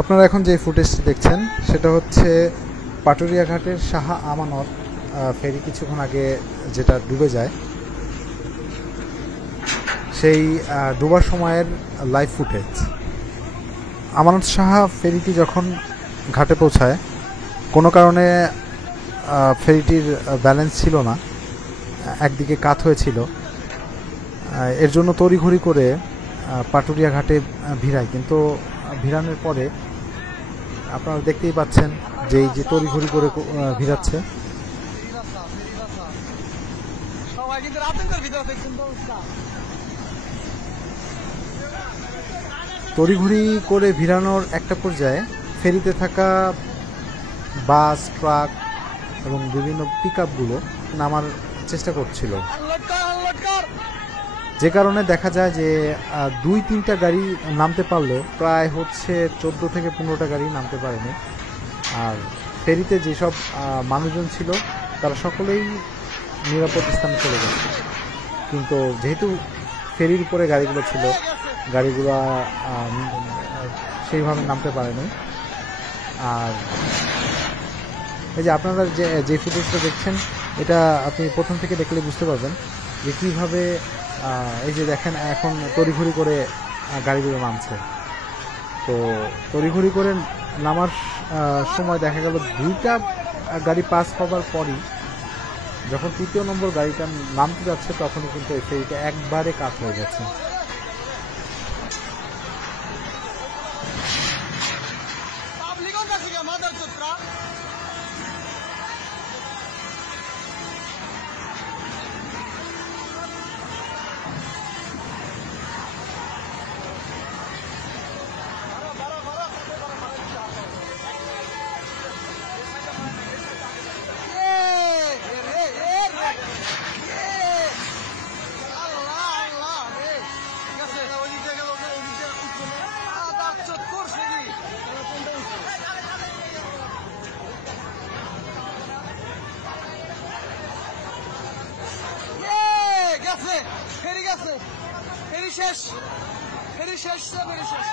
আপনারা এখন যে ফুটেজটি দেখছেন সেটা হচ্ছে পাটুরিয়া ঘাটের শাহ আমানত ফেরি কিছুক্ষণ আগে যেটা ডুবে যায় সেই ডুবার সময়ের লাইভ ফুটেজ। আমানত শাহ ফেরিটি যখন ঘাটে পৌঁছায় কোনো কারণে ফেরিটির ব্যালেন্স ছিল না, একদিকে কাত হয়েছিল, এর জন্য তড়িঘড়ি করে পাটুরিয়া ঘাটে ভিড়ায়। কিন্তু ভিড়ানোর পরে আপনারা দেখতেই পাচ্ছেন যে এই যে তড়িঘড়ি করে ভিড়াচ্ছে, তড়িঘড়ি করে ভিড়ানোর একটা পর্যায়ে ফেরিতে থাকা বাস, ট্রাক এবং বিভিন্ন পিকআপগুলো নামার চেষ্টা করছিল, যে কারণে দেখা যায় যে 2-3টা গাড়ি নামতে পারলো, প্রায় হচ্ছে 14 থেকে 15টা গাড়ি নামতে পারেনি। আর ফেরিতে যেসব মানুষজন ছিল তারা সকলেই নিরাপদ স্থানে চলে গেছে। কিন্তু যেহেতু ফেরির উপরে গাড়িগুলো ছিল, গাড়িগুলো সেইভাবে নামতে পারেনি। আর এই যে আপনারা যে ফুটেজটা দেখছেন, এটা আপনি প্রথম থেকে দেখলে বুঝতে পারবেন যে কীভাবে এই যে দেখেন এখন তড়িঘড়ি করে গাড়িগুলো নামছে। তো তড়িঘড়ি করে নামার সময় দেখা গেল 2টা গাড়ি পাস হবার পরই যখন 3য় নম্বর গাড়িটা নামতে যাচ্ছে তখনই কিন্তু এই ফেরিটা একবারে কাত হয়ে গেছে। ফেরি গেছে, ফেরি শেষ, ফেরি শেষ, ফেরি শেষ।